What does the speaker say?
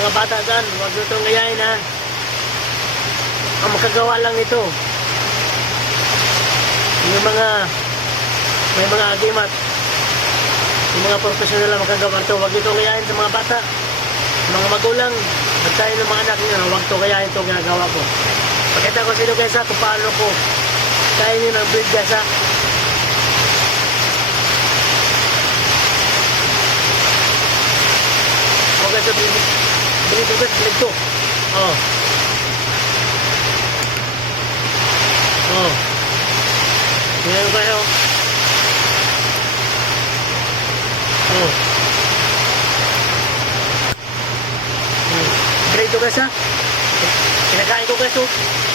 mga bata dyan, huwag nyo itong gayahin ha. Ang makagawa lang ito. Yung mga, may mga agimat, yung mga profesional na makagawa ito, huwag nyo itong gayahin sa mga bata. Mga magulang, nagtayo ng mga anak nyo, huwag ito gayahin itong ginagawa ko. Pakita ko sino kaysa kung paano ko kaya nyo ng breed gasa. Okay, so binitugas, bilig to. Oh. Oh. Tingnan kayo. Oh. Bilig to gasa. Kinakain ko gasa.